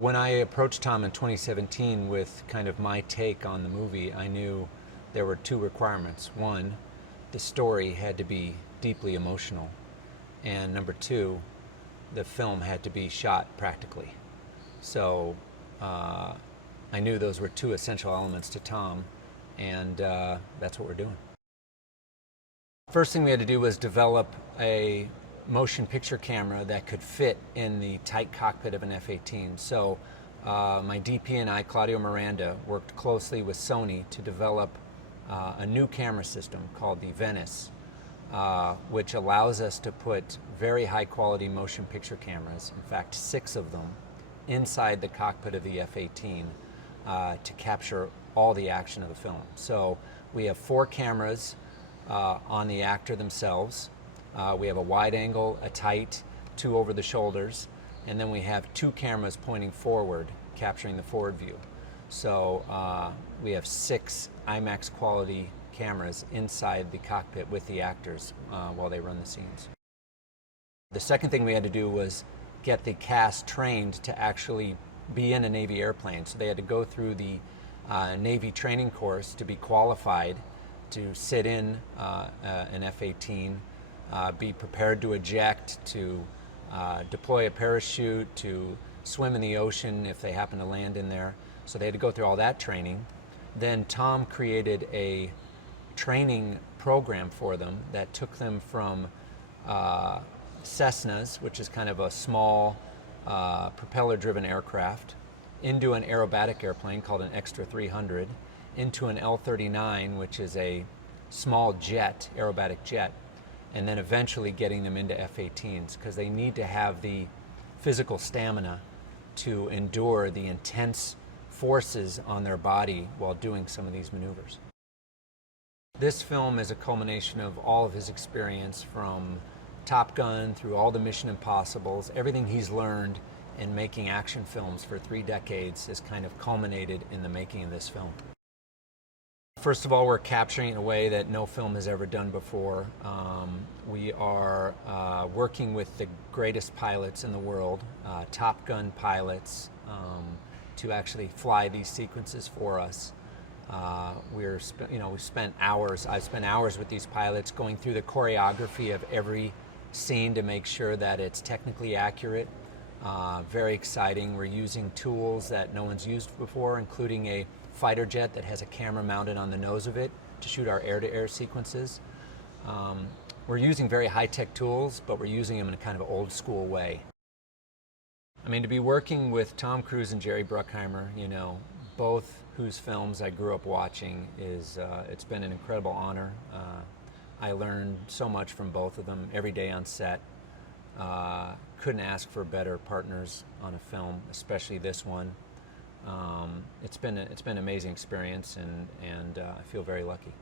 When I approached Tom in 2017 with kind of my take on the movie, I knew there were two requirements. One, the story had to be deeply emotional. And number two, the film had to be shot practically. So I knew those were two essential elements to Tom, and that's what we're doing. First thing we had to do was develop a motion picture camera that could fit in the tight cockpit of an F-18. So my DP and I, Claudio Miranda, worked closely with Sony to develop a new camera system called the Venice, which allows us to put very high quality motion picture cameras, in fact 6 of them, inside the cockpit of the F-18 to capture all the action of the film. So we have 4 cameras on the actor themselves. We have a wide angle, a tight, 2 over the shoulders, and then we have 2 cameras pointing forward, capturing the forward view. So we have 6 IMAX quality cameras inside the cockpit with the actors while they run the scenes. The second thing we had to do was get the cast trained to actually be in a Navy airplane. So they had to go through the Navy training course to be qualified to sit in an F-18, be prepared to eject, to deploy a parachute, to swim in the ocean if they happen to land in there. So they had to go through all that training. Then Tom created a training program for them that took them from Cessnas, which is kind of a small propeller-driven aircraft, into an aerobatic airplane called an Extra 300, into an L-39, which is a small jet, aerobatic jet, and then eventually getting them into F-18s, because they need to have the physical stamina to endure the intense forces on their body while doing some of these maneuvers. This film is a culmination of all of his experience from Top Gun through all the Mission Impossibles. Everything he's learned in making action films for 3 decades is kind of culminated in the making of this film. First of all, we're capturing it in a way that no film has ever done before. We are working with the greatest pilots in the world, Top Gun pilots, to actually fly these sequences for us. We've spent hours. I've spent hours with these pilots going through the choreography of every scene to make sure that it's technically accurate. Very exciting. We're using tools that no one's used before, including a fighter jet that has a camera mounted on the nose of it to shoot our air-to-air sequences. We're using very high-tech tools, but we're using them in a kind of old-school way. I mean, to be working with Tom Cruise and Jerry Bruckheimer, both whose films I grew up watching, it's been an incredible honor. I learned so much from both of them every day on set. Couldn't ask for better partners on a film, especially this one. It's been an amazing experience, and I feel very lucky.